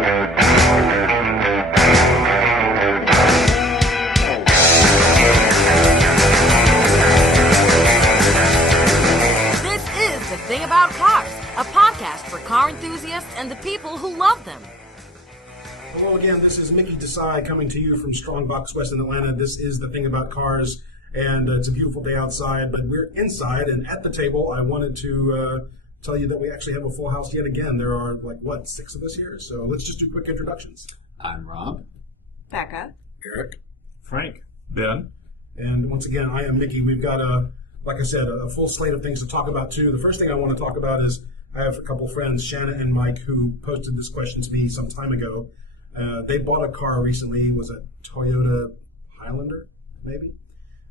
Thing About Cars, a podcast for car enthusiasts and the people who love them. Hello again, this is Mickey Desai coming to you from Strongbox West in Atlanta. This is The Thing About Cars, and it's a beautiful day outside, but we're inside, and at the table I wanted to tell you that we actually have a full house yet again. There are, 6 of us here? So let's just do quick introductions. I'm Rob. Beka. Eric. Frank. Ben. And once again, I am Mickey. We've got like I said, a full slate of things to talk about, too. The first thing I want to talk about is I have a couple of friends, Shanna and Mike, who posted this question to me some time ago. They bought a car recently. It was a Toyota Highlander, maybe?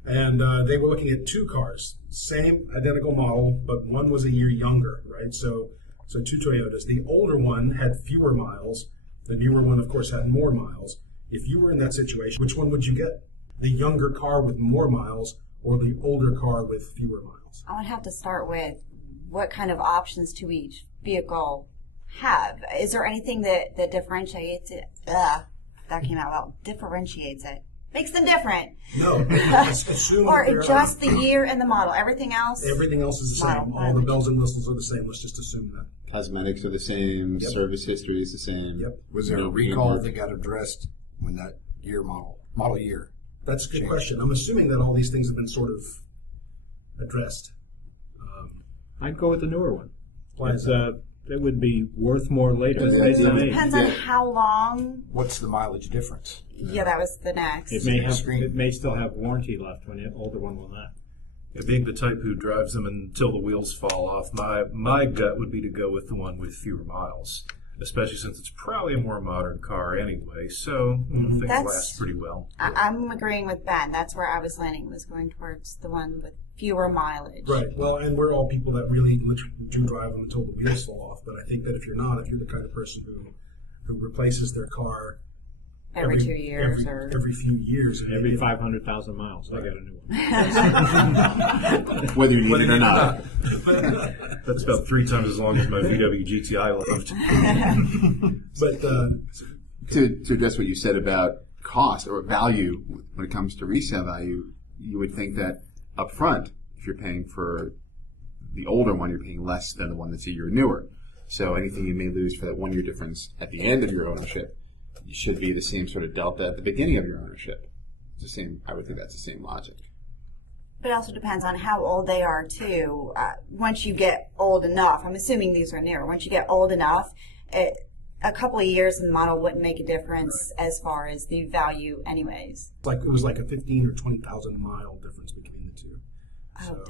And they were looking at 2 cars, same identical model, but one was a year younger, right? So 2 Toyotas. The older one had fewer miles. The newer one, of course, had more miles. If you were in that situation, which one would you get? The younger car with more miles or the older car with fewer miles? I would have to start with what kind of options to each vehicle have. Is there anything that differentiates it? That came out well. Differentiates it. Makes them different. No. Assume or just the year and the model. Everything else? Everything else is the same. All the bells and whistles are the same. Let's just assume that. Cosmetics are the same. Yep. Service history is the same. Yep. Was there a recall that got addressed when that model year? That's a good question. I'm assuming that all these things have been sort of addressed. I'd go with the newer one. Why is that? It would be worth more later. It depends on how long. What's the mileage difference? Yeah, that was the next. It may still have warranty left when the older one will not. Yeah, being the type who drives them until the wheels fall off, my gut would be to go with the one with fewer miles, especially since it's probably a more modern car anyway, so things last pretty well. I'm agreeing with Ben. That's where I was landing, was going towards the one with fewer mileage. Right. Well, and we're all people that really do drive them until the wheels fall off, but I think that if you're the kind of person who replaces their car every 2 years every few years. Every 500,000 miles, right. I got a new one. Whether you need it or not. That's about 3 times as long as my VW GTI lived. But to address what you said about cost or value when it comes to resale value, you would think that up front, if you're paying for the older one, you're paying less than the one that's a year newer. So anything you may lose for that 1 year difference at the end of your ownership, you should be the same sort of delta at the beginning of your ownership. It's the same. I would think that's the same logic. But it also depends on how old they are, too. Once you get old enough, I'm assuming these are newer, once you get old enough, a couple of years in the model wouldn't make a difference as far as the value anyways. it was like a 15 or 20,000 mile difference between the two.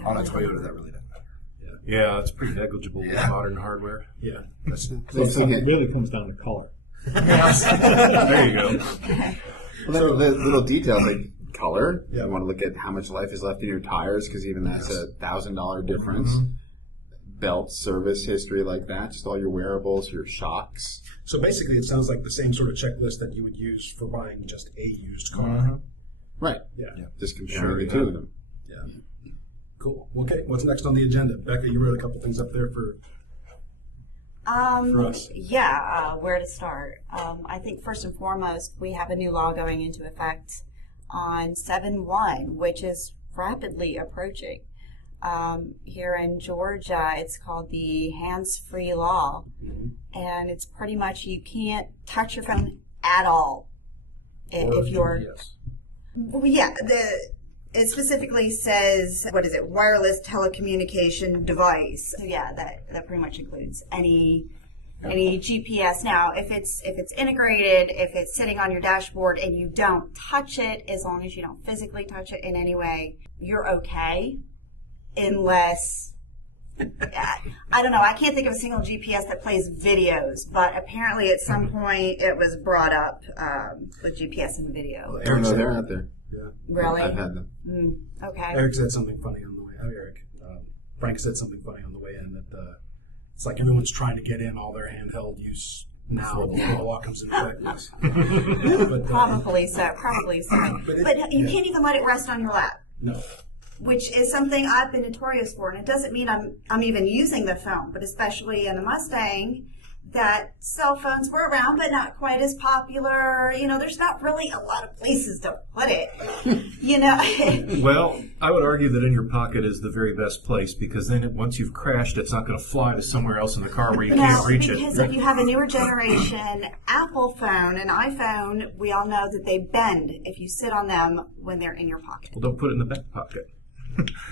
On a Toyota, that really doesn't matter. Yeah, it's pretty negligible with modern hardware. Yeah. It really comes down to color. There you go. Well, the little details like color. Yeah. You want to look at how much life is left in your tires because even that's $1,000 difference. Mm-hmm. Belt, service history like that, just all your wearables, your shocks. So basically, it sounds like the same sort of checklist that you would use for buying just a used car. Mm-hmm. Right. Yeah. Just comparing the two of them. Yeah. Cool. Okay. What's next on the agenda? Becca, you wrote a couple things up there for us. Yeah, where to start? I think first and foremost, we have a new law going into effect on 7/1, which is rapidly approaching. Here in Georgia, it's called the hands-free law, and it's pretty much you can't touch your phone at all if you're. Yes. Well, yeah, it specifically says, wireless telecommunication device. So yeah, that pretty much includes any GPS. Now, if it's integrated, if it's sitting on your dashboard and you don't touch it, as long as you don't physically touch it in any way, you're okay. Unless, I don't know, I can't think of a single GPS that plays videos, but apparently at some point it was brought up with GPS and video. I don't know, they're out there. Yeah. Really? I've had them. Okay. Eric said something funny on the way. Frank said something funny on the way in that it's like everyone's trying to get in all their handheld use now before the law comes into effect. But, Probably so. But you can't even let it rest on your lap. No. Which is something I've been notorious for, and it doesn't mean I'm even using the phone, but especially in a Mustang, that cell phones were around, but not quite as popular. There's not really a lot of places to put it. Well, I would argue that in your pocket is the very best place, because then once you've crashed, it's not going to fly to somewhere else in the car where you can't reach it. Because if you have a newer generation Apple phone and iPhone, we all know that they bend if you sit on them when they're in your pocket. Well, don't put it in the back pocket.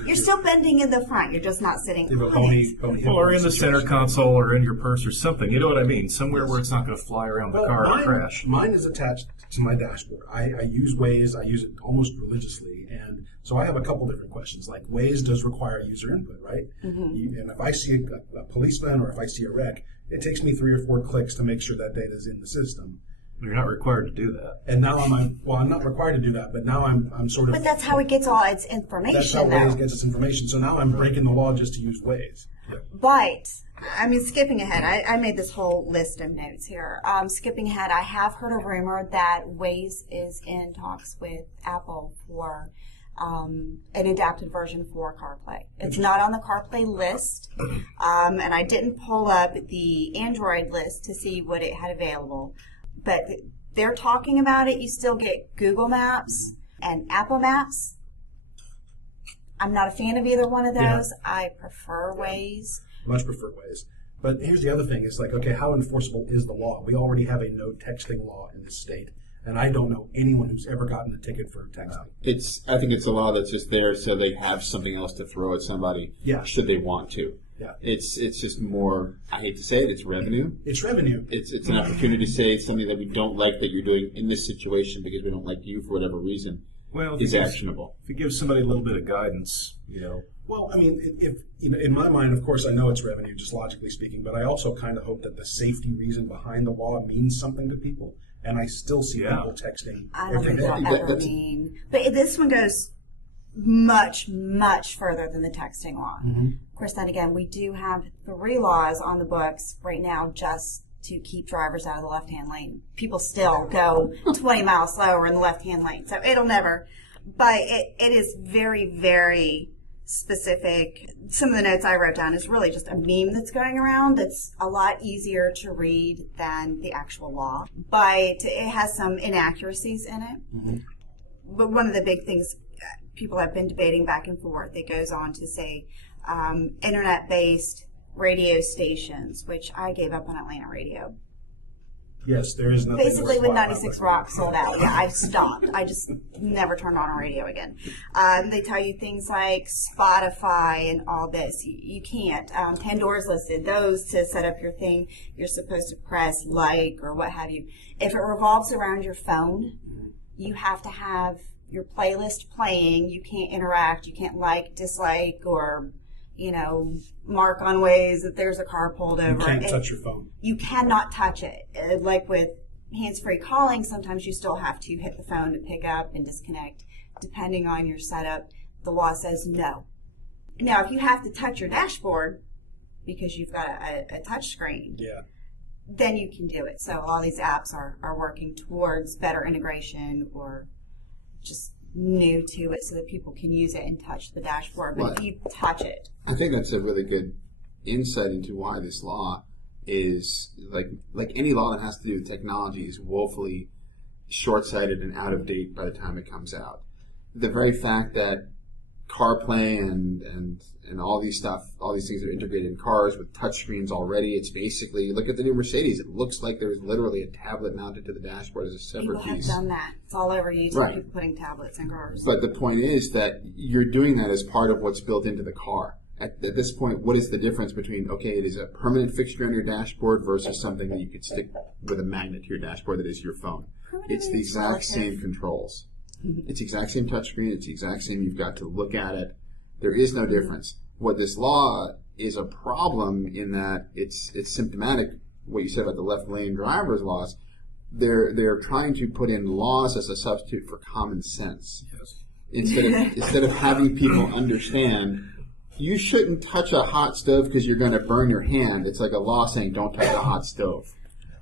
You're still bending in the front. You're just not sitting on it. Or in the center console or in your purse or something. You know what I mean? Somewhere where it's not going to fly around the car or crash. Mine is attached to my dashboard. I use Waze. I use it almost religiously. And so I have a couple different questions. Like Waze does require user input, right? And if I see a policeman or if I see a wreck, it takes me 3 or 4 clicks to make sure that data is in the system. You're not required to do that. And now I'm not required to do that, but now I'm sort of... But that's how it gets all its information. That's how Waze gets its information. So now I'm breaking the law just to use Waze. Yeah. But, skipping ahead, I made this whole list of notes here. Skipping ahead, I have heard a rumor that Waze is in talks with Apple for an adapted version for CarPlay. It's not on the CarPlay list, and I didn't pull up the Android list to see what it had available. But they're talking about it. You still get Google Maps and Apple Maps. I'm not a fan of either one of those. Yeah. I prefer Waze. Much prefer Waze. But here's the other thing. It's like, okay, how enforceable is the law? We already have a no texting law in this state. And I don't know anyone who's ever gotten a ticket for texting. I think it's a law that's just there so they have something else to throw at somebody should they want to. Yeah. It's just more, I hate to say it, it's revenue. It's revenue. It's an opportunity to say it's something that we don't like that you're doing in this situation because we don't like you for whatever reason. Is actionable. If you give somebody a little bit of guidance, Well, if in my mind, of course, I know it's revenue, just logically speaking, but I also kind of hope that the safety reason behind the law means something to people. And I still see people texting. I don't think that'll ever mean. But this one goes much, much further than the texting law. Of course, then again, we do have 3 laws on the books right now just to keep drivers out of the left-hand lane. People still go 20 miles slower in the left-hand lane. So it'll never. But it is very, very specific. Some of the notes I wrote down is really just a meme that's going around that's a lot easier to read than the actual law. But it has some inaccuracies in it. But one of the big things people have been debating back and forth, it goes on to say internet-based radio stations, which I gave up on Atlanta radio. Yes, there is nothing. Basically, when 96 Rock sold out, I stopped. I just never turned on a radio again. They tell you things like Spotify and all this. You can't. Pandora's listed those to set up your thing. You're supposed to press like or what have you. If it revolves around your phone, you have to have your playlist playing. You can't interact. You can't like, dislike, or mark on ways that there's a car pulled over. You can't touch your phone. You cannot touch it. Like with hands-free calling, sometimes you still have to hit the phone to pick up and disconnect. Depending on your setup, the law says no. Now, if you have to touch your dashboard because you've got a touch screen, then you can do it. So all these apps are working towards better integration or just new to it so that people can use it and touch the dashboard. But if you touch it. I think that's a really good insight into why this law is, like any law that has to do with technology, is woefully short-sighted and out of date by the time it comes out. The very fact that CarPlay and all these things are integrated in cars with touchscreens already. It's basically, look at the new Mercedes. It looks like there's literally a tablet mounted to the dashboard as a separate piece. People have done that. It's all over YouTube, people putting tablets in cars. But the point is that you're doing that as part of what's built into the car. At this point, what is the difference between, okay, it is a permanent fixture on your dashboard versus something that you could stick with a magnet to your dashboard that is your phone? It's the exact same controls. It's the exact same touchscreen. It's the exact same. You've got to look at it. There is no difference. What this law is a problem in that it's symptomatic. What you said about the left lane driver's laws, they're trying to put in laws as a substitute for common sense. Yes. Instead of having people understand, you shouldn't touch a hot stove because you're going to burn your hand. It's like a law saying don't touch a hot stove.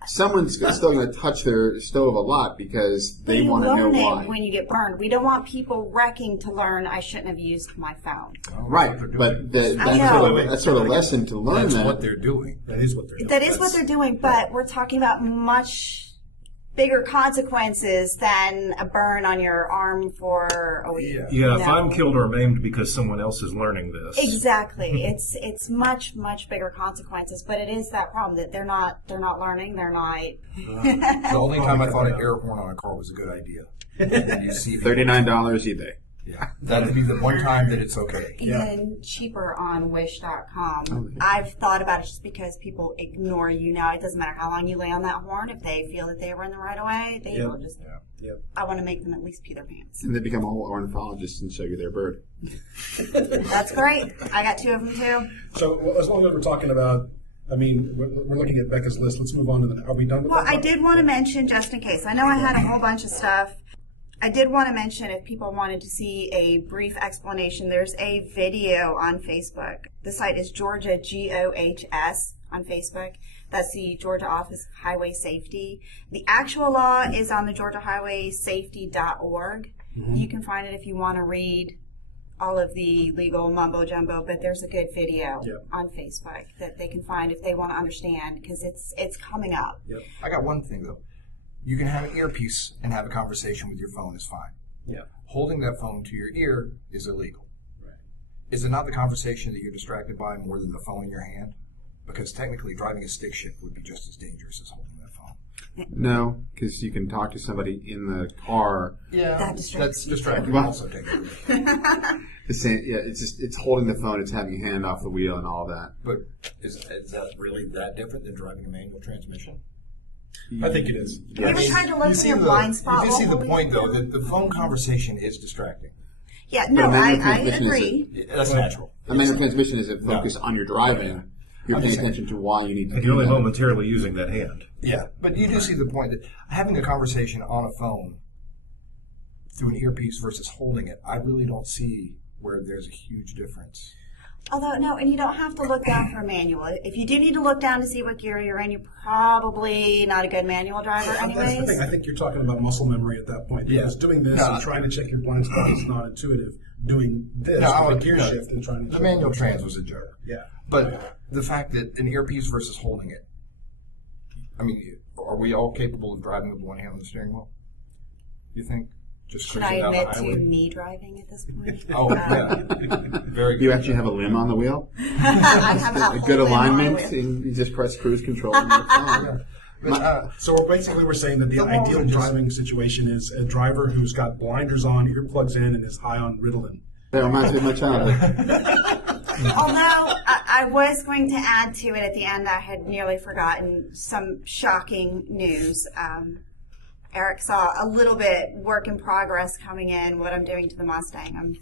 someone's still going to touch their stove a lot because they want to know why. When you get burned, we don't want people wrecking to learn I shouldn't have used my phone. Right, but that's sort of lesson to learn. That's what they're doing. That is what they're doing. That is what they're doing, but we're talking about much bigger consequences than a burn on your arm for a week. Yeah, if I'm killed or maimed because someone else is learning this. Exactly. It's much bigger consequences, but it is that problem that they're not learning, they're not. The only time I thought an air horn on a car was a good idea. You see $39 eBay. Yeah, that'd be the one time that it's okay. Even cheaper on Wish.com. I've thought about it just because people ignore you now. It doesn't matter how long you lay on that horn. If they feel that they were in the right of way, they will just. I want to make them at least pee their pants. And they become a whole ornithologist and show you their bird. That's great. I got 2 of them too. So as long as we're talking about, I mean, we're looking at Beka's list. Let's move on to are we done with that? Well, I did want to mention, just in case. I know I had a whole bunch of stuff. I did want to mention, if people wanted to see a brief explanation, there's a video on Facebook. The site is Georgia GOHS on Facebook. That's the Georgia Office of Highway Safety. The actual law is on the georgiahighwaysafety.org. Mm-hmm. You can find it if you want to read all of the legal mumbo jumbo, but there's a good video on Facebook that they can find if they want to understand, because it's coming up. Yep. I got one thing though. You can have an earpiece and have a conversation with your phone is fine. Yeah. Holding that phone to your ear is illegal. Right. Is it not the conversation that you're distracted by more than the phone in your hand? Because technically driving a stick shift would be just as dangerous as holding that phone. No, because you can talk to somebody in the car. Yeah, that's distracting also technically. It's holding the phone, it's having your hand off the wheel and all that. But is that really that different than driving a manual transmission? I think it is. You ever tried to look in your blind spot? You do see the point, though, that the phone conversation is distracting. Yeah, no, I agree. That's natural. A manual transmission is a focus on your driving. You're paying attention to why you need to do you're only that. momentarily using that hand. Yeah, but you do see the point that having a conversation on a phone through an earpiece versus holding it, I really don't see where there's a huge difference. Although, no, and you don't have to look down for a manual. If you do need to look down to see what gear you're in, you're probably not a good manual driver anyways. That's the thing. I think you're talking about muscle memory at that point. Because doing this and trying to check your blind spot is not intuitive. Doing this with a gear shift and trying to check the manual trans was a joke. Yeah. But the fact that an earpiece versus holding it, I mean, are we all capable of driving with one hand on the steering wheel? You think? Just should I admit to me driving at this point? Oh, yeah. Very good. You actually have a limb on the wheel? I have a good alignment, and you just press cruise control. And so we're saying that the ideal driving situation is a driver who's got blinders on, earplugs in, and is high on Ritalin. That reminds me of my childhood. Although I was going to add to it at the end, I had nearly forgotten some shocking news. Eric saw a little bit work in progress coming in, what I'm doing to the Mustang. I'm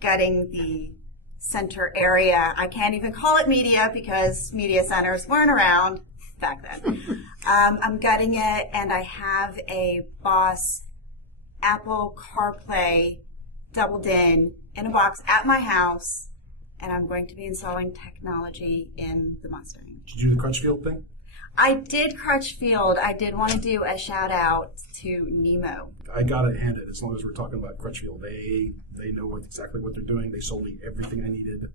gutting the center area. I can't even call it media because media centers weren't around back then. I'm gutting it, and I have a Boss Apple CarPlay doubled in a box at my house, and I'm going to be installing technology in the Mustang. Did you do the Crutchfield thing? I did Crutchfield. I did want to do a shout out to Nemo. I gotta hand it, as long as we're talking about Crutchfield, they know exactly what they're doing. They sold me everything I needed,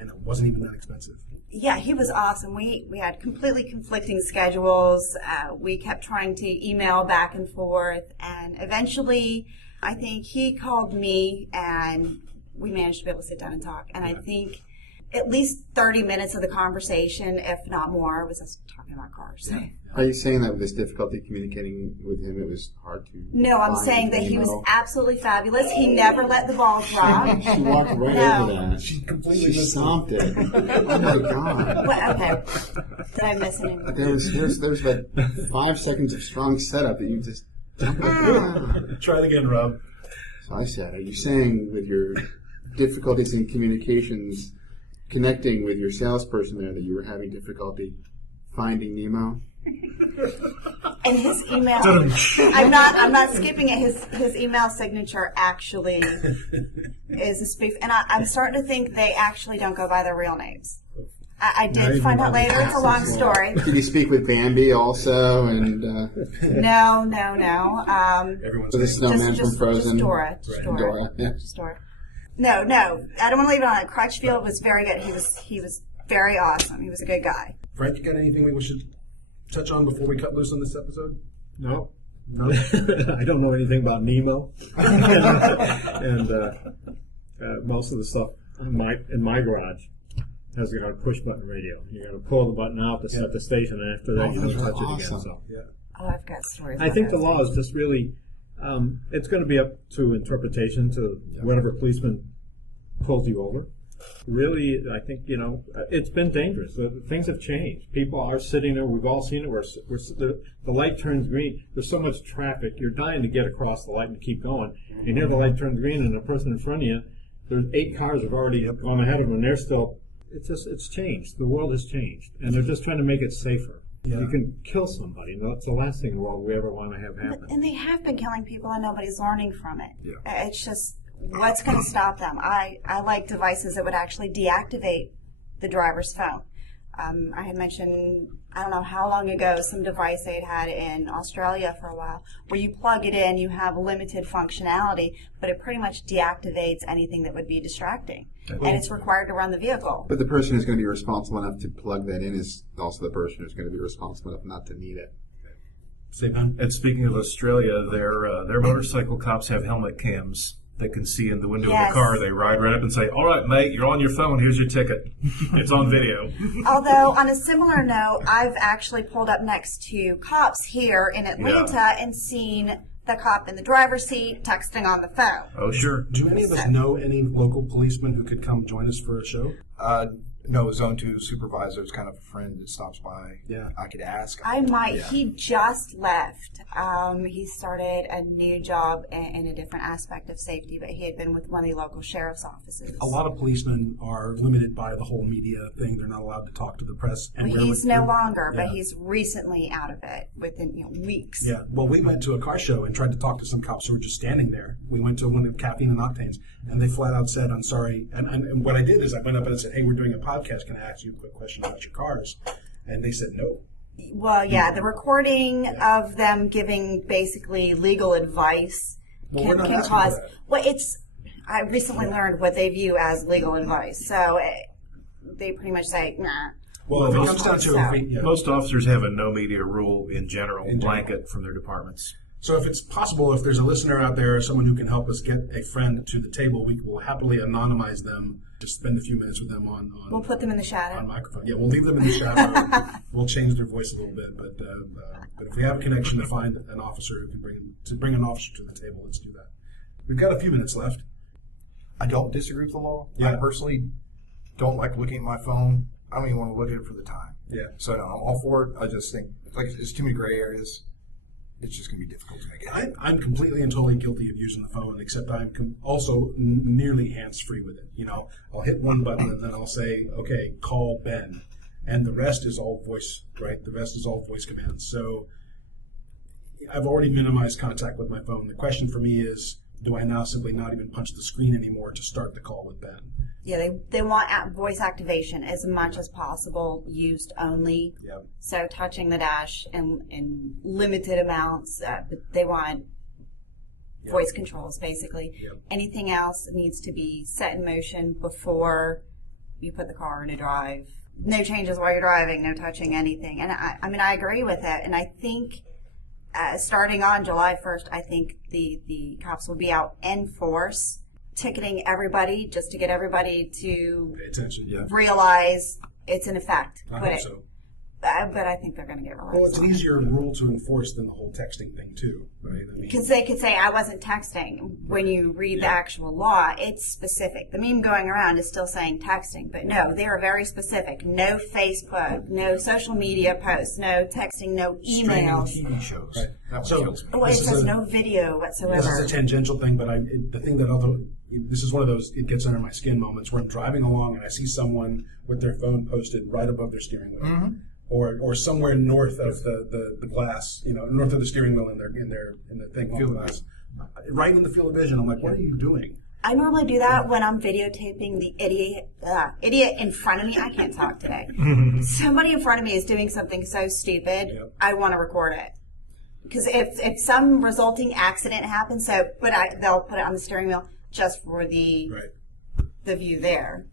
and it wasn't even that expensive. Yeah, he was awesome. We had completely conflicting schedules. We kept trying to email back and forth, and eventually I think he called me, and we managed to be able to sit down and talk. And I think at least 30 minutes of the conversation, if not more, was us talking about cars. Yeah. Are you saying that with this difficulty communicating with him, it was hard to... No, I'm saying that he was absolutely fabulous. He never let the ball drop. She walked right over that. She completely stomped it. Oh, my God. Well, okay. Did I miss anything? There's that 5 seconds of strong setup that you just... Try it again, Rob. So I said, are you saying with your difficulties in communications, connecting with your salesperson there, that you were having difficulty finding Nemo? And his email, I'm not skipping it. His email signature actually is a spoof, and I'm starting to think they actually don't go by their real names. I did find out later. It's a long story. Did you speak with Bambi also? And No. Everyone's for the snowman Just from Frozen? Dora. Dora, yeah. Just Dora. No. I don't want to leave it on it. Crutchfield was very good. He was very awesome. He was a good guy. Frank, you got anything we should touch on before we cut loose on this episode? No. No? I don't know anything about Nemo. and most of the stuff in my garage has got a push button radio. You got to pull the button out to set the station, and after that you don't touch it again. So Oh, I've got stories. I think the law is just really it's going to be up to interpretation to whatever policeman pulls you over. Really, I think, it's been dangerous. Things have changed. People are sitting there. We've all seen it. The light turns green. There's so much traffic. You're dying to get across the light and keep going. And here the light turns green, and the person in front of you, there's 8 cars have already gone ahead of them, and they're still. It's changed. The world has changed, and they're just trying to make it safer. Yeah. You can kill somebody, and that's the last thing in the world we ever want to have happen. And they have been killing people, and nobody's learning from it. Yeah. It's just, what's going to stop them? I like devices that would actually deactivate the driver's phone. I had mentioned, I don't know how long ago, some device they had in Australia for a while, where you plug it in, you have limited functionality, but it pretty much deactivates anything that would be distracting. And it's required to run the vehicle. But the person who's going to be responsible enough to plug that in is also the person who's going to be responsible enough not to need it. Say, Ben? And speaking of Australia, their motorcycle cops have helmet cams that can see in the window of the car. They ride right up and say, "All right, mate, you're on your phone. Here's your ticket." It's on video. Although, on a similar note, I've actually pulled up next to cops here in Atlanta and seen the cop in the driver's seat texting on the phone. Oh, sure. Do any of us know any local policemen who could come join us for a show? No, Zone 2 supervisor is kind of a friend that stops by. Yeah. I could ask. I might. Yeah. He just left. He started a new job in a different aspect of safety, but he had been with one of the local sheriff's offices. A lot of policemen are limited by the whole media thing. They're not allowed to talk to the press. And he's no longer, but he's recently out of it within weeks. Yeah. Well, we went to a car show and tried to talk to some cops who were just standing there. We went to one of Caffeine and Octanes, and they flat out said, "I'm sorry." And what I did is I went up and I said, "Hey, we're doing a podcast. Can I ask you a quick question about your cars?" And they said no. Well, yeah, the recording of them giving basically legal advice can cause. Well, I recently learned what they view as legal advice, so they pretty much say, nah. Well, if it comes down to it, most officers have a no media rule in general, blanket from their departments. So if it's possible, if there's a listener out there, someone who can help us get a friend to the table, we will happily anonymize them. Just spend a few minutes with them on we'll put them in the shadow. On microphone. Yeah, we'll leave them in the shadow. We'll change their voice a little bit, but if we have a connection to find an officer who can bring an officer to the table, let's do that. We've got a few minutes left. I don't disagree with the law. Yeah. I personally don't like looking at my phone. I don't even want to look at it for the time. Yeah. So no, I'm all for it. I just think there's too many gray areas. It's just going to be difficult to make it. I'm completely and totally guilty of using the phone, except I'm also nearly hands-free with it. I'll hit one button and then I'll say, "Okay, call Ben," and the rest is all voice, right? The rest is all voice commands. So I've already minimized contact with my phone. The question for me is, do I now simply not even punch the screen anymore to start the call with Ben? Yeah, they want voice activation as much as possible, used only. Yep. So touching the dash in limited amounts, but they want voice controls, basically. Yep. Anything else needs to be set in motion before you put the car into drive. No changes while you're driving, no touching anything. And I agree with it. And I think starting on July 1st, I think the cops will be out in force, ticketing everybody just to get everybody to pay attention, realize it's in effect. I hope so. But I think they're going to get realized. Well, it's an easier rule to enforce than the whole texting thing, too, right? Because they could say, "I wasn't texting." When you read the actual law, it's specific. The meme going around is still saying texting, but no, they are very specific. No Facebook, no social media posts, no texting, no emails. Streaming TV shows. Right. That So- kills me. Oh, it says no video whatsoever. This is a tangential thing, but the thing that this is one of those it gets under my skin moments where I'm driving along and I see someone with their phone posted right above their steering wheel, or somewhere north of the glass, north of the steering wheel in the thing, field of glass, right in the field of vision. I'm like, what are you doing? I normally do that when I'm videotaping the idiot in front of me. I can't talk today. Somebody in front of me is doing something so stupid, I want to record it. Because if some resulting accident happens, they'll put it on the steering wheel just for the view there.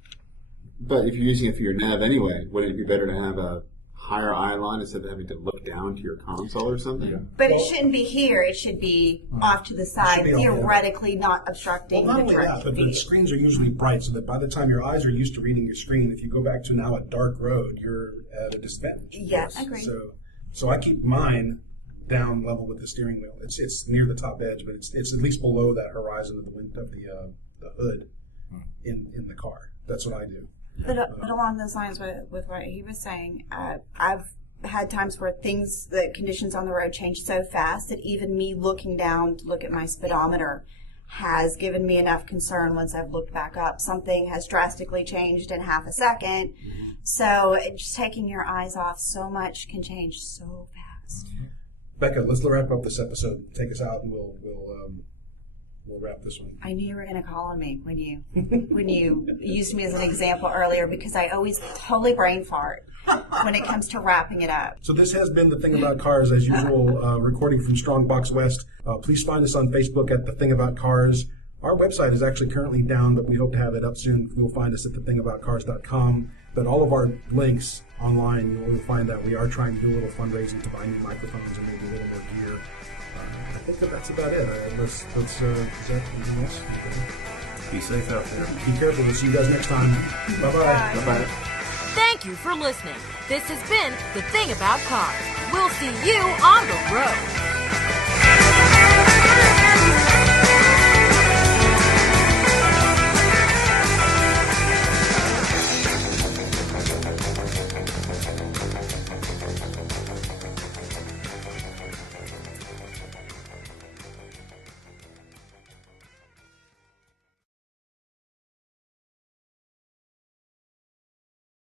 But if you're using it for your nav anyway, wouldn't it be better to have a higher eye line instead of having to look down to your console or something? Yeah. But it shouldn't be here. It should be off to the side, theoretically not obstructing not the only direct that, but view. the screens are usually bright, so that by the time your eyes are used to reading your screen, if you go back to now a dark road, you're at a disadvantage. Yes, I agree. So I keep mine down level with the steering wheel. It's near the top edge, but it's at least below that horizon of the hood in the car. That's what I do. But along those lines with what he was saying, I've had times where the conditions on the road change so fast that even me looking down to look at my speedometer has given me enough concern once I've looked back up. Something has drastically changed in half a second. So just taking your eyes off so much can change so fast. Beka, let's wrap up this episode. Take us out, and we'll wrap this one. I knew you were going to call on me when you used me as an example earlier, because I always totally brain fart when it comes to wrapping it up. So this has been The Thing About Cars, as usual, recording from Strongbox West. Please find us on Facebook at The Thing About Cars. Our website is actually currently down, but we hope to have it up soon. You'll find us at thethingaboutcars.com. But all of our links online, you'll find that we are trying to do a little fundraising to buy new microphones and maybe a little more gear. I think that's about it. Is that anything else? Be safe out there. Be careful. We'll see you guys next time. Bye-bye. Bye-bye. Thank you for listening. This has been The Thing About Cars. We'll see you on the road.